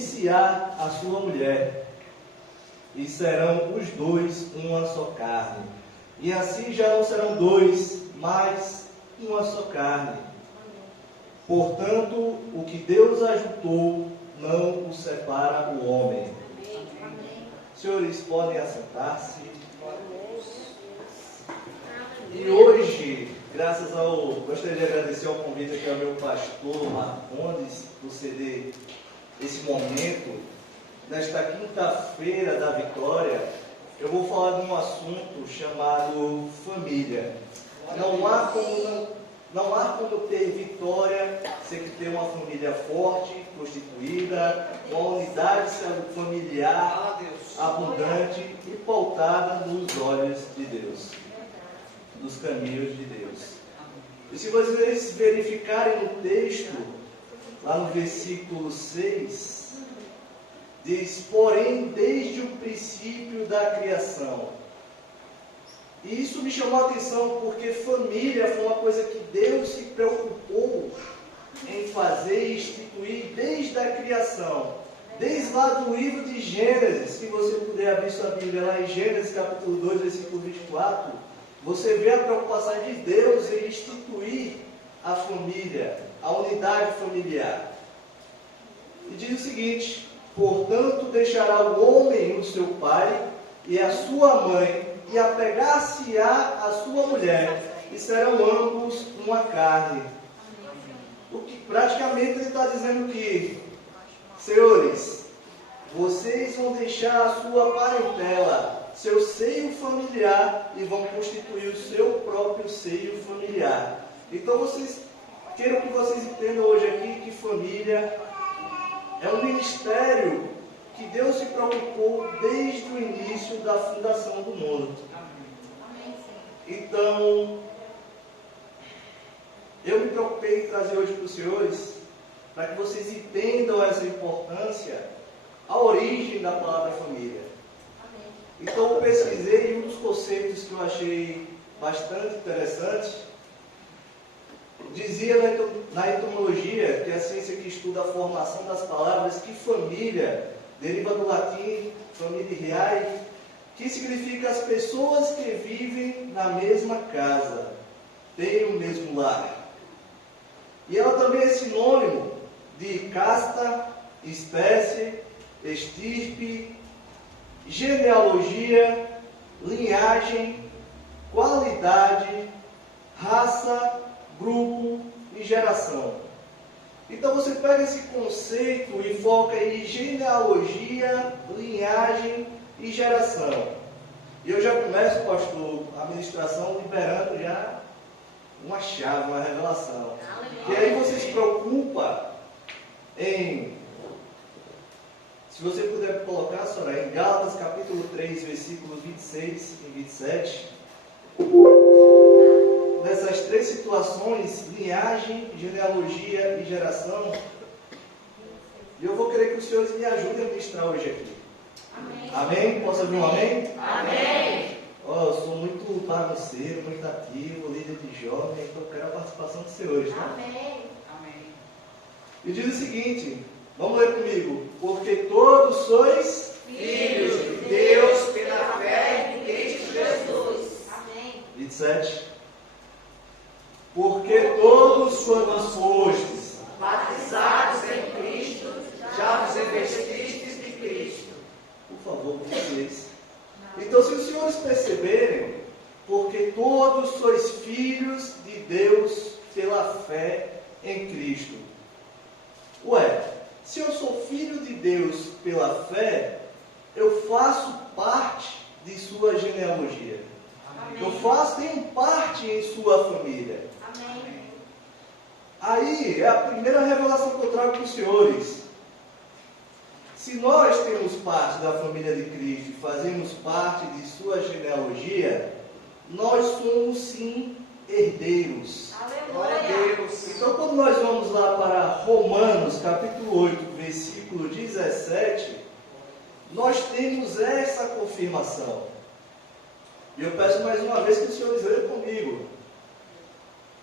dir-se-á a sua mulher, e serão os dois uma só carne. E assim já não serão dois, mas uma só carne. Portanto, o que Deus ajuntou, não o separa o homem. Senhores, podem assentar-se. E hoje, gostaria de agradecer ao convite aqui ao meu pastor Marcondes, por ceder esse momento. Nesta quinta-feira da Vitória, eu vou falar de um assunto chamado família. Não há como ter vitória sem ter uma família forte, constituída, uma unidade familiar abundante e pautada nos olhos de Deus, nos caminhos de Deus. E se vocês verificarem no texto, lá no versículo 6, diz: porém, desde o princípio da criação. E isso me chamou a atenção porque família foi uma coisa que Deus se preocupou em fazer e instituir desde a criação. Desde lá do livro de Gênesis, se você puder abrir sua Bíblia lá em Gênesis capítulo 2, versículo 24, você vê a preocupação de Deus em instituir a família, a unidade familiar. E diz o seguinte: portanto, deixará o homem o seu pai e a sua mãe, e apegar-se-á a sua mulher, e serão ambos uma carne. O que praticamente ele está dizendo que, senhores, vocês vão deixar a sua parentela, seu seio familiar, e vão constituir o seu próprio seio familiar. Então quero que vocês entendam hoje aqui que família é um ministério que Deus se preocupou desde o início da fundação do mundo. Então, eu me preocupei em trazer hoje para os senhores, para que vocês entendam essa importância, a origem da palavra família. Então, eu pesquisei um dos conceitos que eu achei bastante interessante. Dizia na etimologia, que é a ciência que estuda a formação das palavras, que família deriva do latim familiae, que significa as pessoas que vivem na mesma casa, têm o mesmo lar. E ela também é sinônimo de casta, espécie, estirpe, genealogia, linhagem, qualidade, raça, grupo e geração. Então você pega esse conceito e foca em genealogia, linhagem e geração. E eu já começo, pastor, a ministração liberando já uma chave, uma revelação. E aí você se preocupa em, se você puder colocar, senhora, em Gálatas capítulo 3, versículos 26 e 27, nessas três situações, linhagem, genealogia e geração, e eu vou querer que os senhores me ajudem a ministrar hoje aqui. Amém? Amém? Posso ouvir um amém? Amém! Eu sou muito bagunceiro, muito ativo, líder de jovem, então eu quero a participação dos senhores. Tá? Amém! Amém! E diz o seguinte, vamos ler comigo: porque todos sois filhos de Deus pela fé em Cristo Jesus. Amém! 27. Porque todos quantos fostes batizados em Cristo, já vos revestistes de Cristo. Por favor, vocês. Então, se os senhores perceberem, porque todos sois filhos de Deus pela fé em Cristo. Ué, se eu sou filho de Deus pela fé, eu faço parte de sua genealogia. Amém. Tenho parte em sua família. Amém. Aí é a primeira revelação que eu trago para os senhores. Se nós temos parte da família de Cristo e fazemos parte de sua genealogia, nós somos sim herdeiros. Aleluia. Então, quando nós vamos lá para Romanos, capítulo 8, versículo 17, nós temos essa confirmação. E eu peço mais uma vez que os senhores leiam comigo.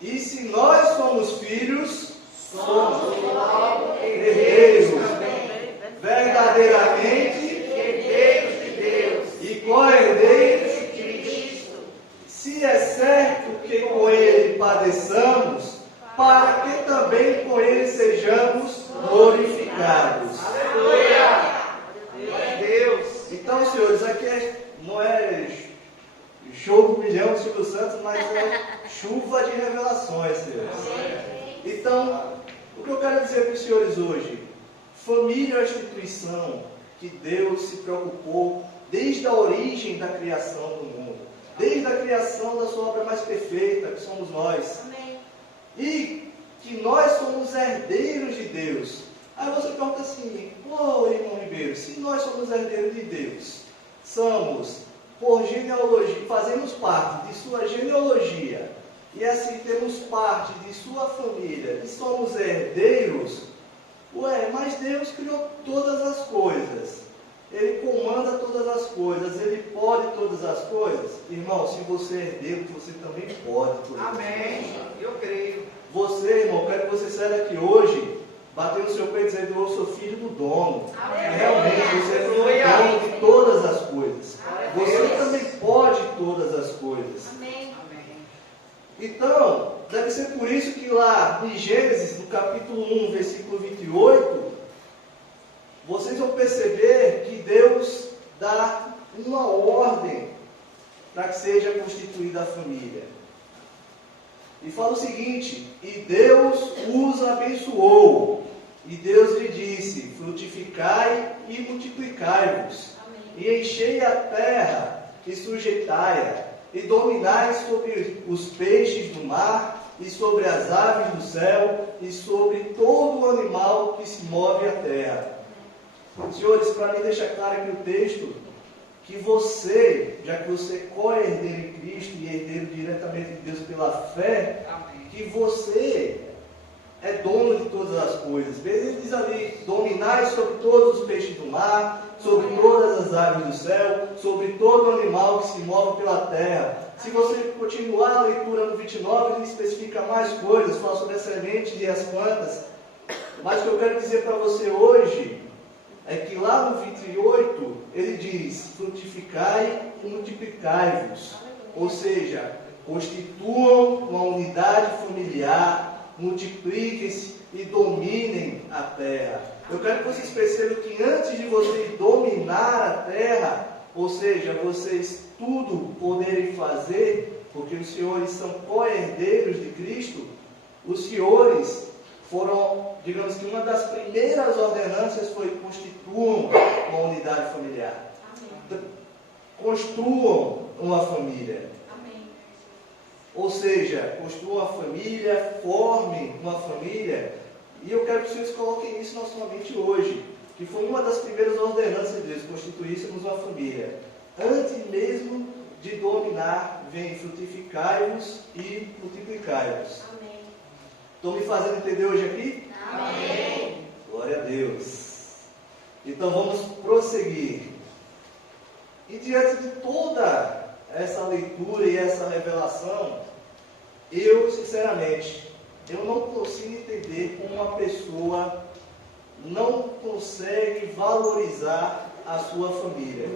E se nós somos filhos, somos logo herdeiros. verdadeiramente herdeiros de Deus e co-herdeiros, de Cristo, se é certo que com ele padeçamos, para que também com ele sejamos glorificados. aleluia, glória a Deus, Então, senhores, aqui não é show do milhão do Silvio Santos, mas é chuva de revelações, senhores. Então, o que eu quero dizer para os senhores hoje? Família é uma instituição que Deus se preocupou desde a origem da criação do mundo, desde a criação da sua obra mais perfeita, que somos nós. E que nós somos herdeiros de Deus. Aí você pergunta assim, irmão Ribeiro, se nós somos herdeiros de Deus, somos, por genealogia, fazemos parte de sua genealogia, e assim temos parte de sua família, e somos herdeiros, mas Deus criou todas as coisas. Ele comanda todas as coisas, Ele pode todas as coisas. Irmão, se você é herdeiro, você também pode todas as coisas. amém, eu creio, Você, irmão, quero que você saia daqui hoje, batendo no seu peito dizendo, eu sou filho do dono. amém, Realmente, você é filho do dono de todas as coisas. Você também pode todas as coisas. amém, Então, deve ser por isso que lá em Gênesis, no capítulo 1, versículo 28, vocês vão perceber que Deus dá uma ordem para que seja constituída a família. E fala o seguinte, e Deus os abençoou, e Deus lhe disse, frutificai e multiplicai-vos, e enchei a terra e sujeitai-a, e dominai sobre os peixes do mar, e sobre as aves do céu, e sobre todo o animal que se move à terra. Senhores, para mim deixar claro aqui o texto, que você, já que você é co-herdeiro em Cristo e herdeiro diretamente de Deus pela fé, amém, que você é dono de todas as coisas. Ele diz ali, dominai sobre todos os peixes do mar, sobre todas as aves do céu, sobre todo animal que se move pela terra. Se você continuar a leitura no 29, ele especifica mais coisas, fala sobre as sementes e as plantas. Mas o que eu quero dizer para você hoje é que lá no 28, ele diz, frutificai e multiplicai-vos. Ou seja, constituam uma unidade familiar, multipliquem-se e dominem a terra. Eu quero que vocês percebam que antes de vocês dominar a terra, ou seja, vocês tudo poderem fazer, porque os senhores são co-herdeiros de Cristo, os senhores foram, digamos que uma das primeiras ordenanças foi constituam uma unidade familiar. Amém. Construam uma família. Amém. Ou seja, construam uma família, formem uma família. E eu quero que vocês coloquem isso na sua mente hoje, que foi uma das primeiras ordenanças de Deus, constituíssemos uma família. Antes mesmo de dominar, vem frutificai-vos e multiplicai-vos. Amém. Estão me fazendo entender hoje aqui? Amém. Glória a Deus. Então vamos prosseguir. E diante de toda essa leitura e essa revelação, eu, sinceramente, eu não consigo entender como uma pessoa não consegue valorizar a sua família.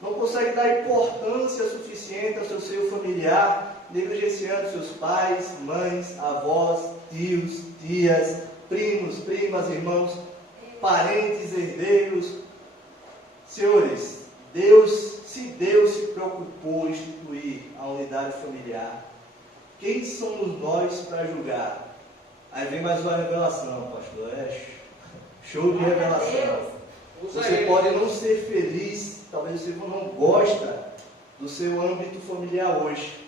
Não consegue dar importância suficiente ao seu seio familiar, negligenciando seus pais, mães, avós, tios, tias, primos, primas, irmãos, parentes, herdeiros. Senhores, se Deus se preocupou em instituir a unidade familiar, quem somos nós para julgar? Aí vem mais uma revelação, pastor. Show de revelação. Você pode não ser feliz, talvez você não gosta do seu âmbito familiar hoje,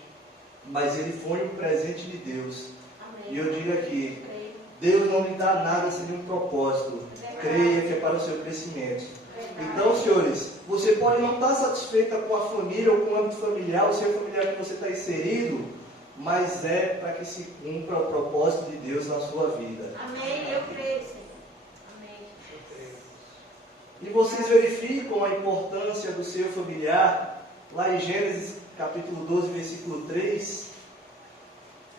mas ele foi um presente de Deus. Amém. E eu digo aqui, Creio. Deus não lhe dá nada sem um propósito. Creia que é para o seu crescimento. Então, senhores, você pode não estar satisfeita com a família ou com o âmbito familiar, o seu familiar que você está inserido, mas é para que se cumpra o propósito de Deus na sua vida. Amém. Eu creio, Senhor. Amém. E vocês verificam a importância do seu familiar, lá em Gênesis capítulo 12, versículo 3,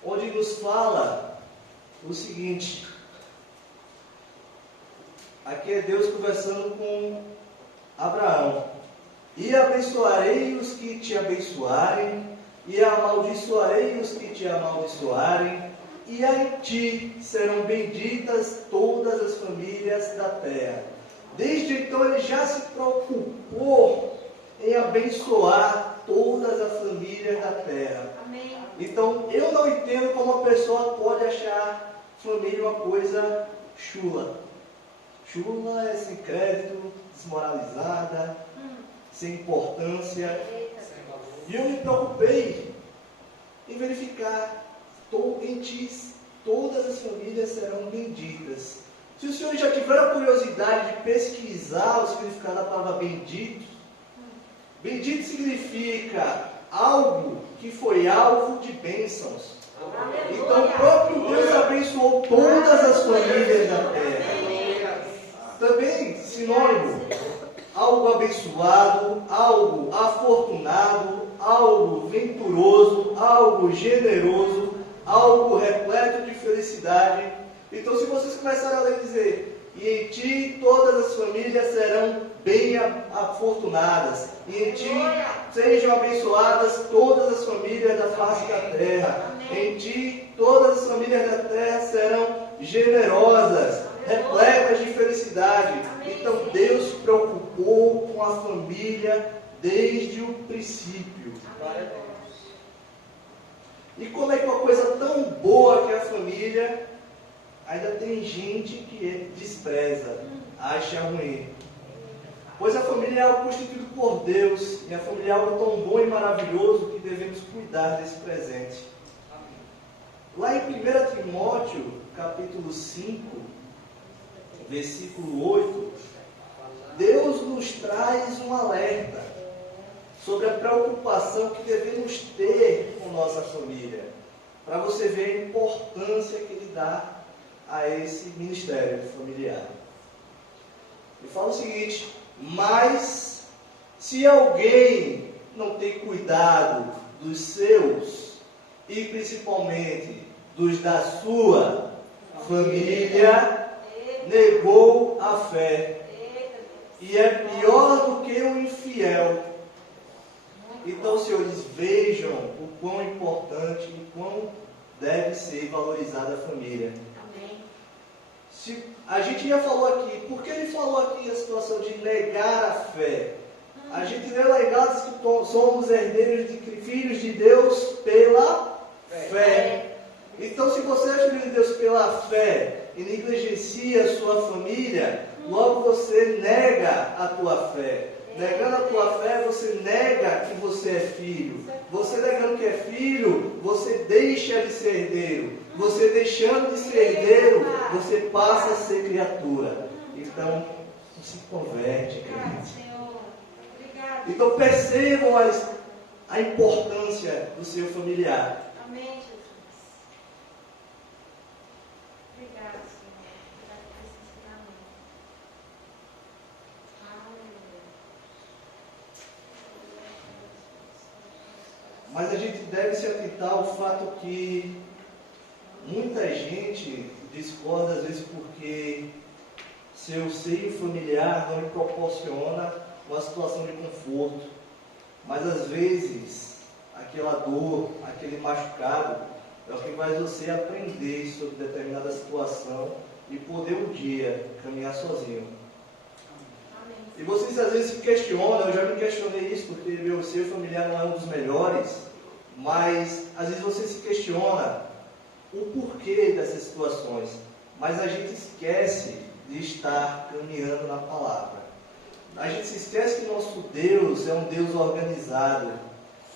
onde nos fala o seguinte: Aqui é Deus conversando com Abraão. E abençoarei os que te abençoarem, e amaldiçoarei os que te amaldiçoarem, e em ti serão benditas todas as famílias da terra. Desde então ele já se preocupou em abençoar todas as famílias da terra. Amém. Então eu não entendo como a pessoa pode achar família uma coisa chula. Chula é sem crédito, desmoralizada, sem importância. E eu me preocupei em verificar, em ti todas as famílias serão benditas. Se os senhores já tiveram a curiosidade de pesquisar o significado da palavra bendito, bendito significa algo que foi alvo de bênçãos. Então o próprio Deus abençoou todas as famílias da terra. Também sinônimo, algo abençoado, algo afortunado, algo venturoso, algo generoso, algo repleto de felicidade. Então se vocês começarem a ler e dizer, e em ti todas as famílias serão bem afortunadas, e em ti sejam abençoadas todas as famílias da face da terra, em ti todas as famílias da terra serão generosas, repletas de felicidade. Então Deus se preocupou com a família desde o princípio. E como é que uma coisa tão boa que é a família, ainda tem gente que despreza, acha ruim? Pois a família é algo constituído por Deus, e a família é algo tão bom e maravilhoso que devemos cuidar desse presente. Lá em 1 Timóteo, capítulo 5, versículo 8, Deus nos traz um alerta sobre a preocupação que devemos ter com nossa família, para você ver a importância que ele dá a esse ministério familiar. Ele fala o seguinte: mas se alguém não tem cuidado dos seus, e principalmente dos da sua família, negou a fé, e é pior do que o infiel. Então, senhores, vejam o quão importante e quão deve ser valorizada a família. Se a gente já falou aqui, por que ele falou aqui a situação de negar a fé? A gente leu lá em Gálatas que somos herdeiros de filhos de Deus pela fé. Então, se você é filho de Deus pela fé e negligencia a sua família, logo você nega a tua fé. Negando a tua fé, você nega que você é filho. Você negando que é filho, você deixa de ser herdeiro. Você deixando de ser herdeiro, você passa a ser criatura. Então, se converte, crente. Então, percebam a importância do seu familiar. Amém, Jesus. Obrigada, Senhor. Obrigada por esse ensinamento. Aleluia. Mas a gente deve se atentar ao fato que muita gente discorda, às vezes, porque seu seio familiar não lhe proporciona uma situação de conforto. Mas, às vezes, aquela dor, aquele machucado, é o que faz você aprender sobre determinada situação e poder um dia caminhar sozinho. Amém. E vocês, às vezes, se questionam, eu já me questionei isso, porque meu seio familiar não é um dos melhores, mas, às vezes, você se questiona o porquê dessas situações, mas a gente esquece de estar caminhando na palavra. A gente se esquece que nosso Deus é um Deus organizado,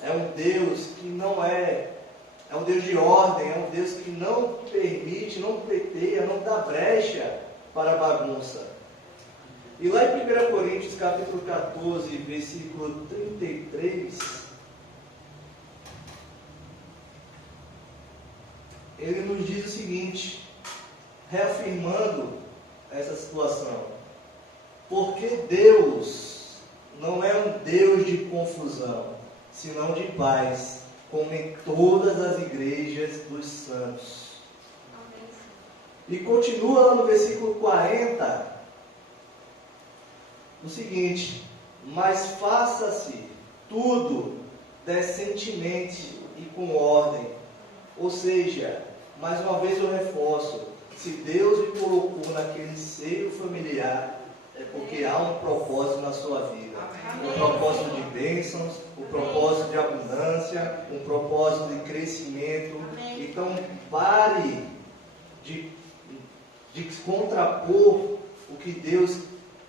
é um Deus que não é um Deus de ordem, é um Deus que não permite, não pleiteia, não dá brecha para a bagunça. E lá em 1 Coríntios capítulo 14, versículo 33, ele nos diz o seguinte, reafirmando essa situação: porque Deus não é um Deus de confusão, senão de paz, como em todas as igrejas dos santos. Amém. E continua lá no versículo 40, no seguinte: mas faça-se tudo decentemente e com ordem. Ou seja, mais uma vez eu reforço, se Deus me colocou naquele seio familiar, é porque há um propósito na sua vida. Um propósito de bênçãos, um propósito de abundância, um propósito de crescimento. Então, pare de contrapor o que Deus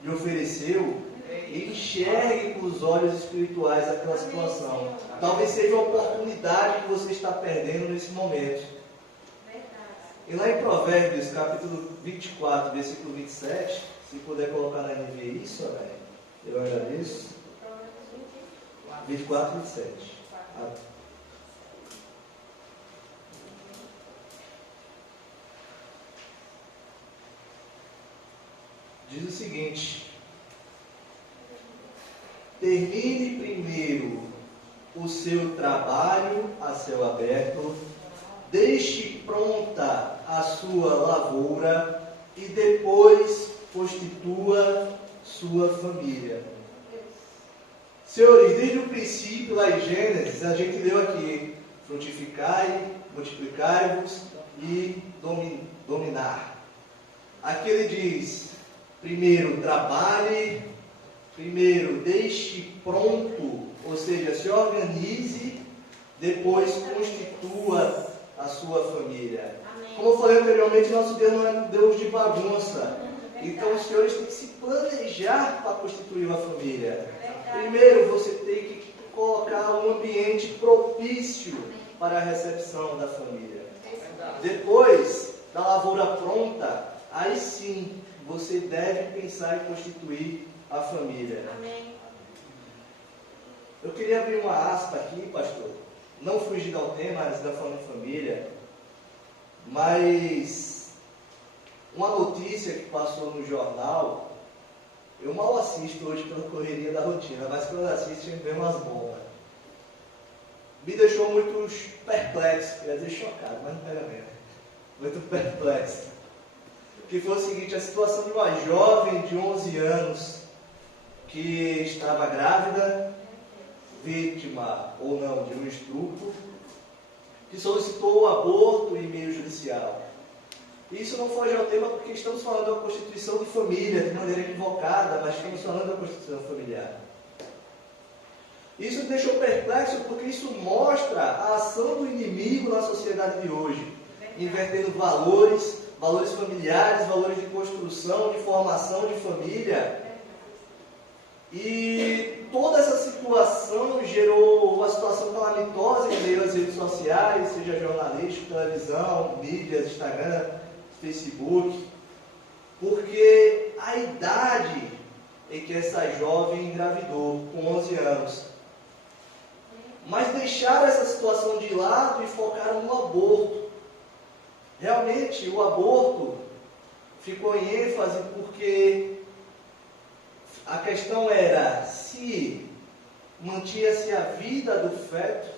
lhe ofereceu e enxergue com os olhos espirituais aquela situação. Talvez seja uma oportunidade que você está perdendo nesse momento. E lá em Provérbios, capítulo 24, versículo 27, se puder colocar na NVI isso, né? Eu agradeço. 24, 27. Diz o seguinte: termine primeiro o seu trabalho a céu aberto, deixe pronta a sua lavoura e depois constitua sua família. Senhores, desde o princípio, lá em Gênesis, a gente leu aqui: frutificai, multiplicai-vos e dominar. Aqui ele diz: primeiro trabalhe, primeiro deixe pronto, ou seja, se organize, depois constitua a sua família. Como eu falei anteriormente, nosso Deus não é um Deus de bagunça. Então os senhores têm que se planejar para constituir uma família. Primeiro você tem que colocar um ambiente propício para a recepção da família. Depois da lavoura pronta, aí sim você deve pensar em constituir a família. Eu queria abrir uma aspa aqui, pastor. Não fugindo ao tema, mas da falando de família. Mas uma notícia que passou no jornal, eu mal assisto hoje pela correria da rotina, mas quando eu assisto eu vejo umas bombas. Me deixou muito perplexo, quer dizer chocado, mas não pega mesmo. Muito perplexo. Que foi o seguinte: a situação de uma jovem de 11 anos que estava grávida, vítima ou não de um estupro, que solicitou o aborto em meio judicial. Isso não foge ao tema porque estamos falando da constituição de família de maneira equivocada, mas estamos falando da constituição familiar. Isso me deixou perplexo porque isso mostra a ação do inimigo na sociedade de hoje, invertendo valores familiares, valores de construção, de formação de família. E toda essa situação gerou uma situação calamitosa em meio às redes sociais, seja jornalístico, televisão, mídias, Instagram, Facebook, porque a idade em que essa jovem engravidou, com 11 anos. Mas deixaram essa situação de lado e focaram no aborto. Realmente, o aborto ficou em ênfase porque a questão era se mantinha-se a vida do feto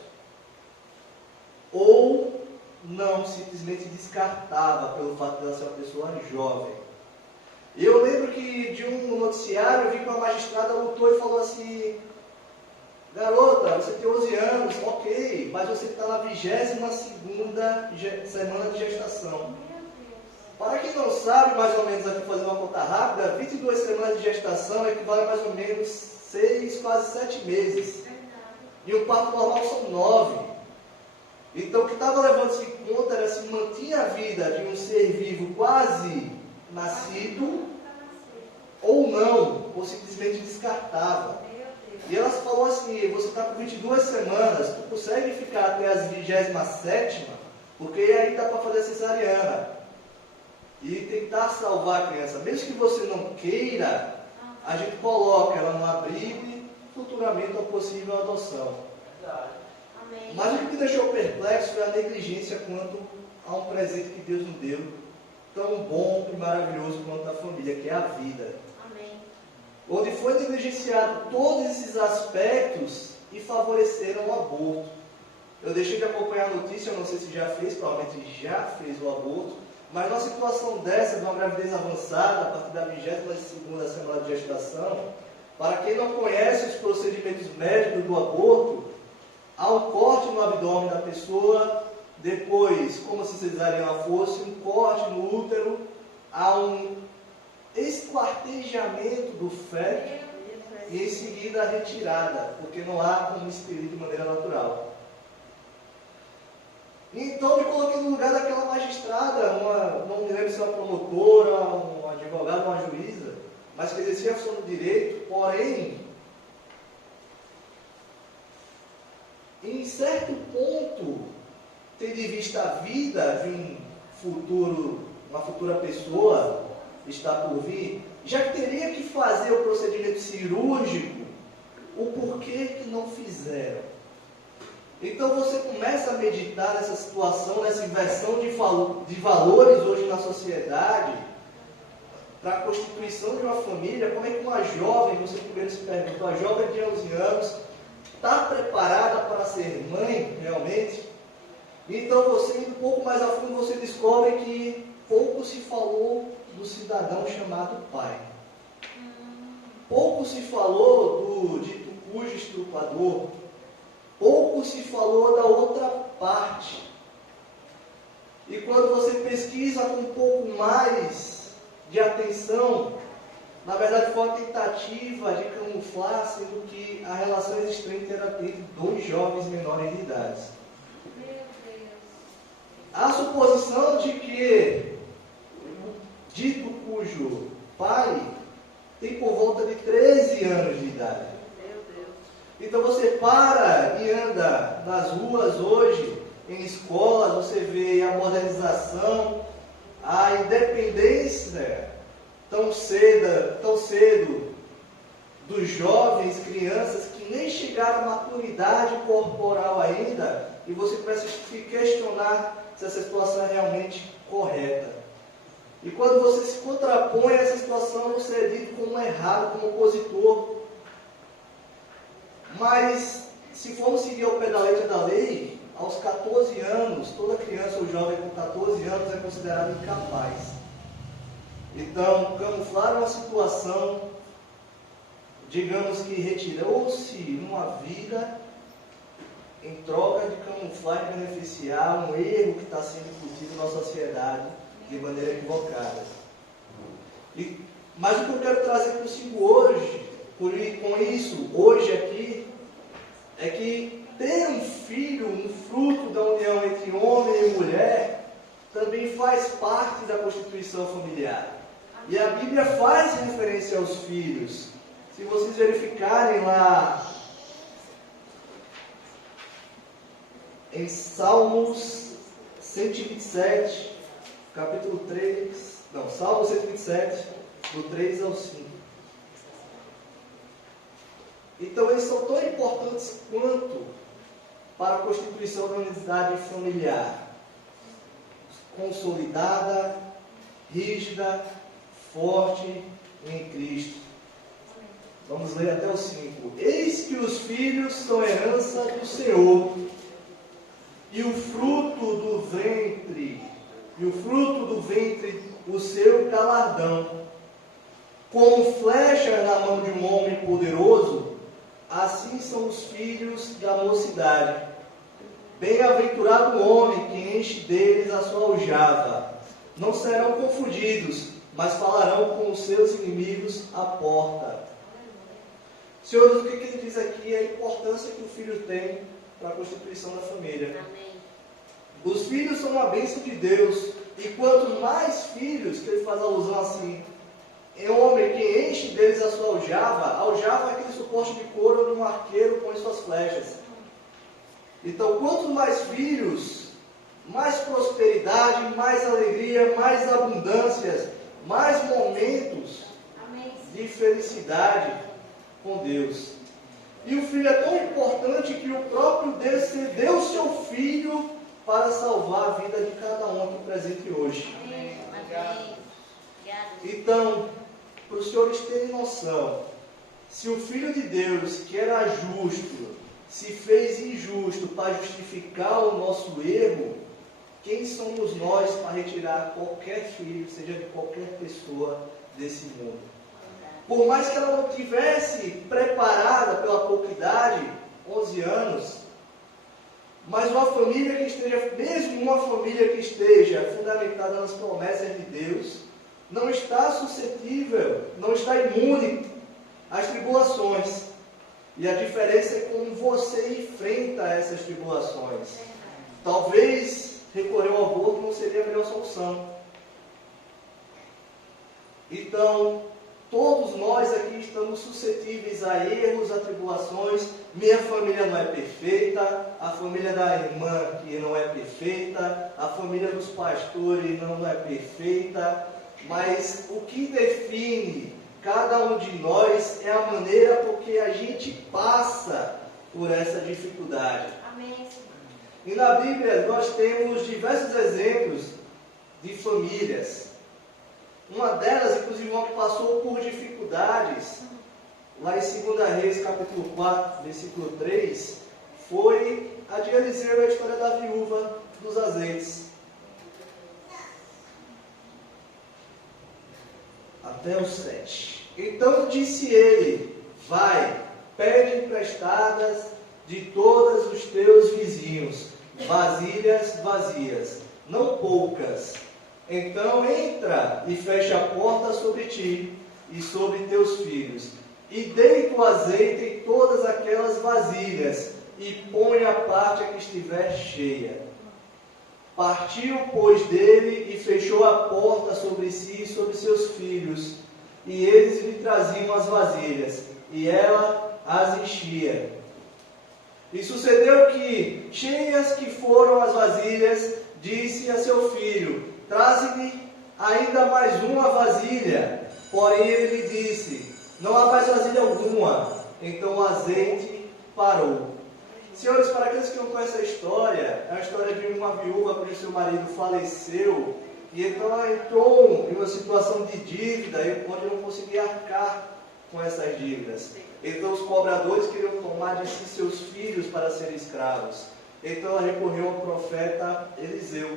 ou não, simplesmente descartava pelo fato de ela ser uma pessoa jovem. Eu lembro que de um noticiário eu vi que uma magistrada lutou e falou assim: garota, você tem 11 anos, ok, mas você está na 22ª semana de gestação. Para quem não sabe, mais ou menos aqui fazendo uma conta rápida, 22 semanas de gestação equivale a mais ou menos 6, quase 7 meses. E o parto normal são 9. Então o que estava levando-se em conta era se mantinha a vida de um ser vivo quase nascido ou não, ou simplesmente descartava. E ela falou assim: você está com 22 semanas, tu consegue ficar até as 27ª, porque aí dá para fazer a cesariana e tentar salvar a criança. Mesmo que você não queira, a gente coloca ela no abrigo e futuramente uma possível adoção. Mas o que me deixou perplexo foi a negligência quanto a um presente que Deus nos deu, tão bom e maravilhoso quanto a família, que é a vida. Onde foi negligenciado todos esses aspectos e favoreceram o aborto. Eu deixei de acompanhar a notícia, eu não sei se já fez, provavelmente já fez o aborto, Mas numa situação dessa, de uma gravidez avançada, a partir da 22ª semana de gestação, para quem não conhece os procedimentos médicos do aborto, há um corte no abdômen da pessoa, depois, como se cesariana fosse, um corte no útero, há um esquartejamento do feto e em seguida a retirada, porque não há como expelir de maneira natural. Então me coloquei no lugar daquela magistrada, não me lembro se uma promotora, um advogado, uma juíza, mas que exercia a função do direito, porém, em certo ponto, tendo em vista a vida de uma futura pessoa está por vir, já teria que fazer o procedimento cirúrgico, o porquê que não fizeram. Então você começa a meditar nessa situação, nessa inversão de valores hoje na sociedade, para a constituição de uma família. Como é que uma jovem, você primeiro se pergunta, uma jovem de 11 anos, está preparada para ser mãe realmente? Então você, indo um pouco mais a fundo, você descobre que pouco se falou do cidadão chamado pai. Pouco se falou do dito cujo estuprador. Pouco se falou da outra parte. E quando você pesquisa com um pouco mais de atenção, na verdade foi uma tentativa de camuflar, sendo que a relação existente era entre dois jovens menores de idade. A suposição de que dito cujo pai tem por volta de 13 anos de idade. Então você para e anda nas ruas hoje, em escolas, você vê a modernização, a independência tão cedo dos jovens, crianças que nem chegaram à maturidade corporal ainda, e você começa a se questionar se essa situação é realmente correta. E quando você se contrapõe a essa situação, você é dito como errado, como opositor. Mas, se formos seguir ao pé da letra da lei, aos 14 anos, toda criança ou jovem com 14 anos é considerada incapaz. Então, camuflar uma situação, digamos que retirou-se uma vida em troca de camuflar e beneficiar um erro que está sendo incutido na sociedade de maneira equivocada. Mas o que eu quero trazer consigo hoje, com isso, hoje aqui, é que ter um filho, um fruto da união entre homem e mulher, também faz parte da constituição familiar. E a Bíblia faz referência aos filhos. Se vocês verificarem lá em Salmos 127, capítulo 3, Salmo 127, do 3 ao 5. Então eles são tão importantes quanto para a constituição da unidade familiar. Consolidada, rígida, forte em Cristo. Vamos ler até o 5. Eis que os filhos são herança do Senhor, e o fruto do ventre, o seu galardão. Como flechas na mão de um homem poderoso, assim são os filhos da mocidade. Bem-aventurado o homem que enche deles a sua aljava. Não serão confundidos, mas falarão com os seus inimigos à porta. Senhores, o que ele diz aqui é a importância que o filho tem para a constituição da família. Amém. Os filhos são uma bênção de Deus, e quanto mais filhos, que ele faz alusão assim, é um homem que enche deles a sua aljava é aquele suporte de couro de um arqueiro com as suas flechas. Então, quanto mais filhos, mais prosperidade, mais alegria, mais abundâncias, mais momentos de felicidade com Deus. E o filho é tão importante que o próprio Deus cedeu o seu filho para salvar a vida de cada um aqui presente hoje. Amém. Então, para os senhores terem noção, se o Filho de Deus, que era justo, se fez injusto para justificar o nosso erro, Quem somos nós para retirar qualquer filho, seja de qualquer pessoa desse mundo? Por mais que ela não tivesse preparada pela pouca idade, 11 anos, mas uma família que esteja, mesmo uma família que esteja fundamentada nas promessas de Deus, não está suscetível, não está imune às tribulações. E a diferença é como você enfrenta essas tribulações. Talvez recorrer ao aborto não seria a melhor solução. Então, todos nós aqui estamos suscetíveis a erros, a tribulações. Minha família não é perfeita, a família da irmã que não é perfeita, a família dos pastores não é perfeita, mas o que define cada um de nós é a maneira porque a gente passa por essa dificuldade. Amém, Senhor. E na Bíblia nós temos diversos exemplos de famílias. Uma delas, inclusive, uma que passou por dificuldades, lá em 2 Reis, capítulo 4, versículo 3, foi a de Eliseu, a história da viúva dos azeites. Até o 7. Então disse ele: vai, pede emprestadas de todos os teus vizinhos, vasilhas vazias, não poucas. Então entra e fecha a porta sobre ti e sobre teus filhos, e deita o azeite em todas aquelas vasilhas, e põe a parte a que estiver cheia. Partiu, pois, dele e fechou a porta sobre si e sobre seus filhos, e eles lhe traziam as vasilhas, e ela as enchia. E sucedeu que, cheias que foram as vasilhas, disse a seu filho: traze-me ainda mais uma vasilha. Porém ele lhe disse: não há mais vasilha alguma. Então o azeite parou. Senhores, para aqueles que não conhecem a história, é a história de uma viúva cujo seu marido faleceu, e então ela entrou em uma situação de dívida, onde não conseguia arcar com essas dívidas. Então os cobradores queriam tomar de si seus filhos para serem escravos. Então ela recorreu ao profeta Eliseu,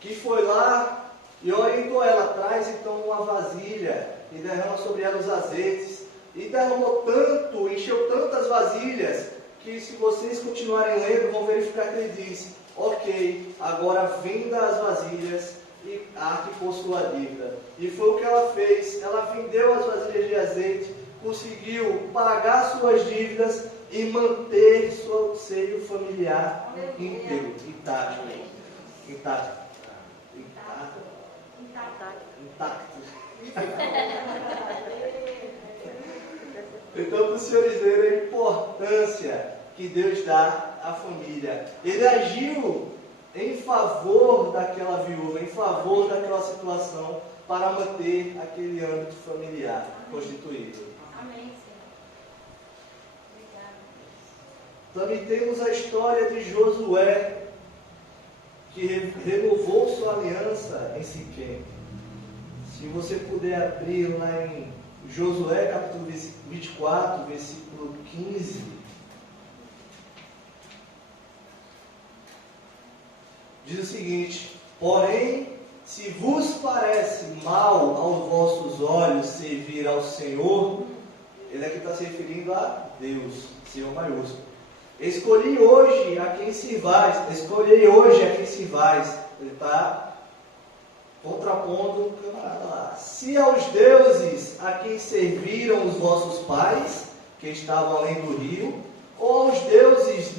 que foi lá e orientou ela: traz então uma vasilha e derrama sobre ela os azeites. E derramou tanto, encheu tantas vasilhas, que se vocês continuarem lendo, vão verificar que ele diz: ok, agora venda as vasilhas e arque por sua dívida. E foi o que ela fez. Ela vendeu as vasilhas de azeite, conseguiu pagar suas dívidas e manter seu seio familiar inteiro, intacto. Então, para os senhores verem a importância que Deus dá à família. Ele agiu em favor daquela viúva, em favor daquela situação, para manter aquele âmbito familiar constituído. Amém, Senhor. Obrigada. Também temos a história de Josué, que renovou sua aliança em Siquém. Se você puder abrir lá em Josué, capítulo 24, versículo 15. Diz o seguinte: porém, se vos parece mal aos vossos olhos servir ao Senhor, ele aqui está se referindo a Deus, Senhor maiúsculo. Escolhi hoje a quem servais. Ele está contrapondo o camarada lá. Se aos deuses a quem serviram os vossos pais, que estavam além do rio, ou aos deuses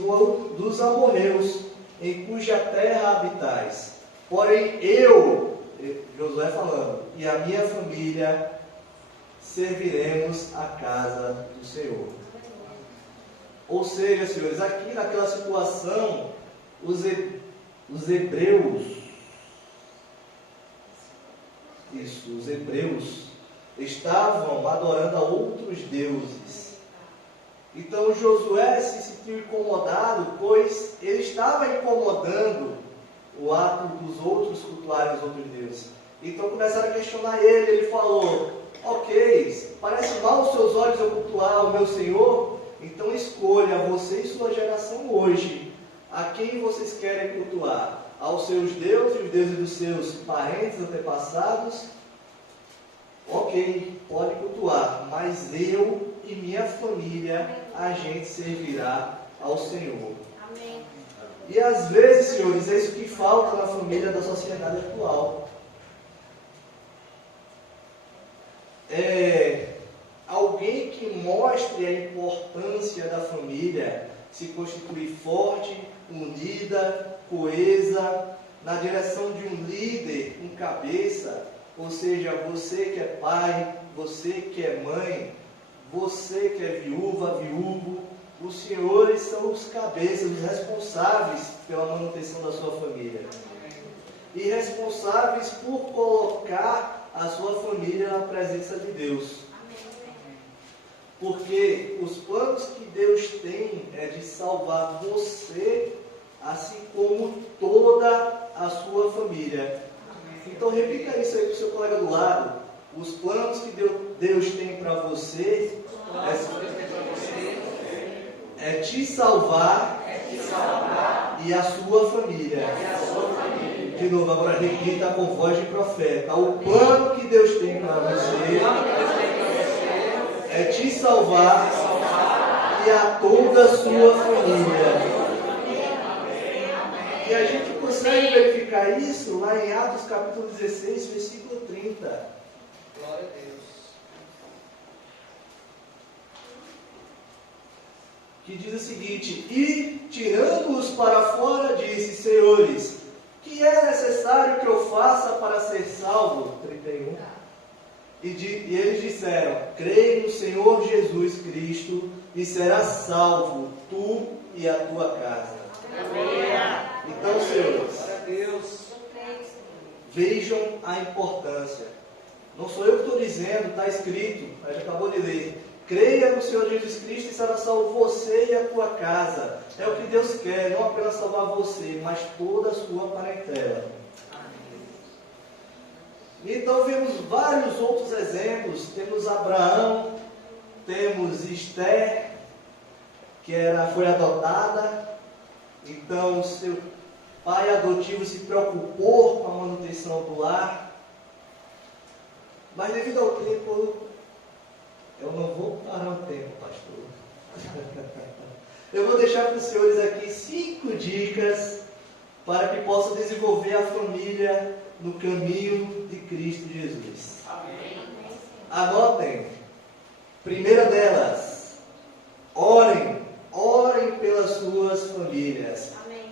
dos amorreus, em cuja terra habitais. Porém eu, Josué falando, e a minha família serviremos a casa do Senhor. Ou seja, senhores, aqui naquela situação, os hebreus estavam adorando a outros deuses. Então Josué se sentiu incomodado, pois ele estava incomodando o ato dos outros cultuarem os outros deuses. Então começaram a questionar ele. Ele falou: ok, parece mal aos seus olhos eu cultuar o meu Senhor? Então escolha você e sua geração hoje a quem vocês querem cultuar. aos seus deuses e os deuses dos seus parentes, antepassados, ok, pode cultuar, mas eu e minha família, a gente servirá ao Senhor. Amém. E às vezes, senhores, é isso que falta na família da sociedade atual. Alguém que mostre a importância da família se constituir forte, unida, coesa, na direção de um líder, um cabeça, ou seja, você que é pai, você que é mãe, você que é viúva, viúvo, os senhores são os cabeças, os responsáveis pela manutenção da sua família. E responsáveis por colocar a sua família na presença de Deus. Porque os planos que Deus tem é de salvar você, assim como toda a sua família. Então repita isso aí para o seu colega do lado. Os planos que Deus tem para você é te salvar e a sua família. De novo, agora repita com voz de profeta. O plano que Deus tem para você é te salvar e a toda a sua família. E a gente consegue verificar isso lá em Atos capítulo 16, versículo 30. Glória a Deus. Que diz o seguinte: e tirando-os para fora, disse: Senhores, que é necessário que eu faça para ser salvo? 31. E eles disseram: crê no Senhor Jesus Cristo e serás salvo, tu e a tua casa. Então, senhores, Glória a Deus. vejam a importância. Não sou eu que estou dizendo, está escrito, a gente acabou de ler. Creia no Senhor Jesus Cristo e será salvo você e a tua casa. É o que Deus quer, não apenas salvar você, mas toda a sua parentela. Então vemos vários outros exemplos. Temos Abraão, temos Esther, que foi adotada. Então seu pai adotivo se preocupou com a manutenção do lar. Mas devido ao tempo, eu não vou parar o tempo, pastor. Eu vou deixar para os senhores aqui 5 dicas para que possam desenvolver a família no caminho de Cristo Jesus. Amém. Anotem. Primeira delas, orem pelas suas famílias. Amém.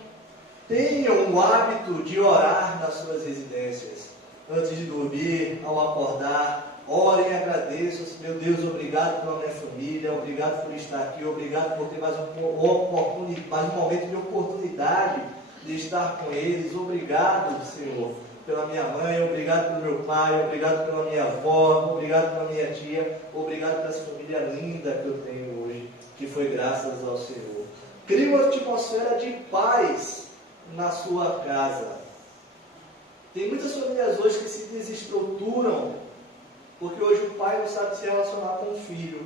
Tenham o hábito de orar nas suas residências. Antes de dormir, ao acordar, orem e agradeçam. Meu Deus, obrigado pela minha família, obrigado por estar aqui, obrigado por ter mais um momento de oportunidade de estar com eles. Obrigado, Senhor, pela minha mãe, obrigado pelo meu pai, obrigado pela minha avó, obrigado pela minha tia, obrigado pela essa família linda que eu tenho hoje, que foi graças ao Senhor. Crie uma atmosfera de paz na sua casa. Tem muitas famílias hoje que se desestruturam porque hoje o pai não sabe se relacionar com o filho.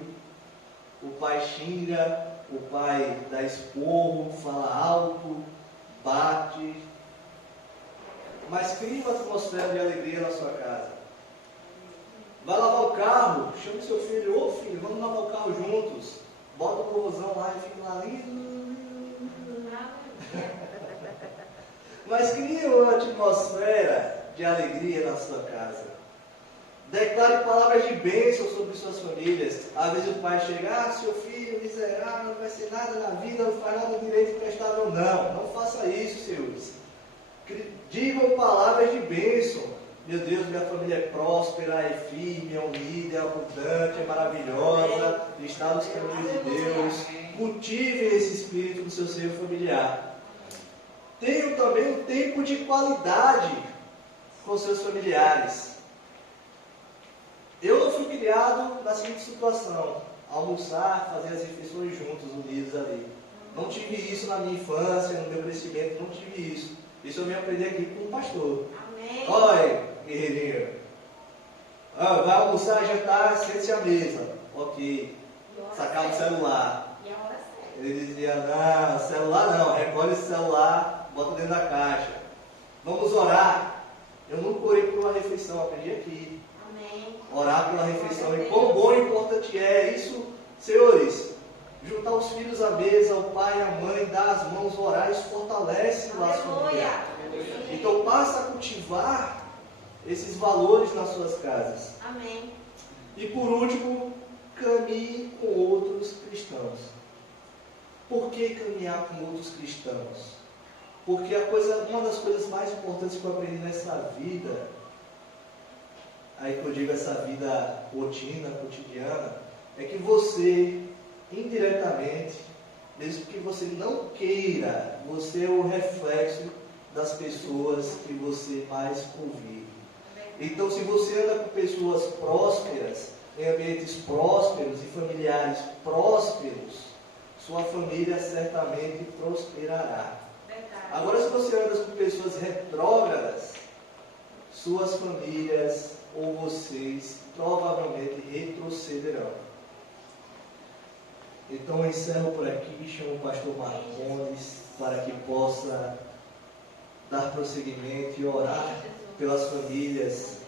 O pai xinga, o pai dá esporro, fala alto, bate. Mas crie uma atmosfera de alegria na sua casa. Vai lavar o carro, chama o seu filho: ô filho, vamos lavar o carro juntos. Bota o corrosão lá e fica lá. Mas crie uma atmosfera de alegria na sua casa. Declare palavras de bênção sobre suas famílias. Às vezes o pai chega: seu filho miserável, não vai ser nada na vida, não faz nada direito prestável. Não faça isso, senhores. Digam palavras de bênção. Meu Deus, minha família é próspera, é firme, é unida, é abundante, é maravilhosa, está nos caminhos de Deus. Cultivem esse espírito no seu seio familiar. Tenham também um tempo de qualidade com seus familiares. Eu não fui criado na seguinte situação: almoçar, fazer as refeições juntos, unidos ali. Não tive isso na minha infância, no meu crescimento, não tive isso. Isso eu me aprendi aqui com o pastor. Amém. Olha, guerreirinho, vai almoçar, jantar, sente-se à mesa. Ok. Sacava o celular. E a hora certa. Ele dizia: não, celular não, recolhe esse celular, bota dentro da caixa. Vamos orar. Eu nunca orei por uma refeição, aprendi aqui. Amém. Orar pela refeição. E quão bom e importante é isso, senhores. Juntar os filhos à mesa, o pai e a mãe, dar as mãos, orar, isso fortalece o laço familiar. Então passa a cultivar esses valores nas suas casas. Amém. E por último, caminhe com outros cristãos. Por que caminhar com outros cristãos? Porque uma das coisas mais importantes que eu aprendi nessa vida, aí que eu digo essa vida rotina, cotidiana, é que você, indiretamente, mesmo que você não queira, você é o reflexo das pessoas que você mais convive. Então, se você anda com pessoas prósperas, em ambientes prósperos e familiares prósperos, sua família certamente prosperará. Agora, se você anda com pessoas retrógradas, suas famílias ou vocês provavelmente retrocederão. Então, eu encerro por aqui, chamo o pastor Marcondes para que possa dar prosseguimento e orar pelas famílias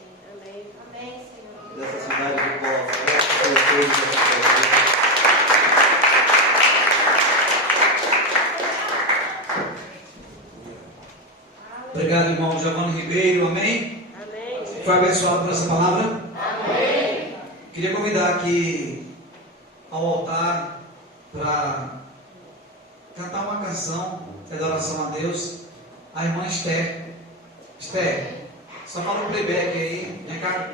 Amém, Senhor. dessa cidade de Poços. Obrigado, irmão Giovanni Ribeiro, amém? Amém. Foi abençoado por essa palavra? Amém. Queria convidar aqui ao altar para cantar uma canção de adoração a Deus, a irmã Esther. Esther, só fala um playback aí, vem cá,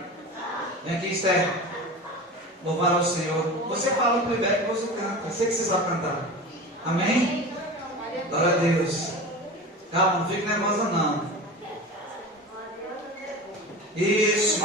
vem aqui, Esther, louvar ao Senhor. Você fala um playback, você canta, eu sei que você sabe cantar, amém? Glória a Deus. Calma, não fique nervosa não. Isso,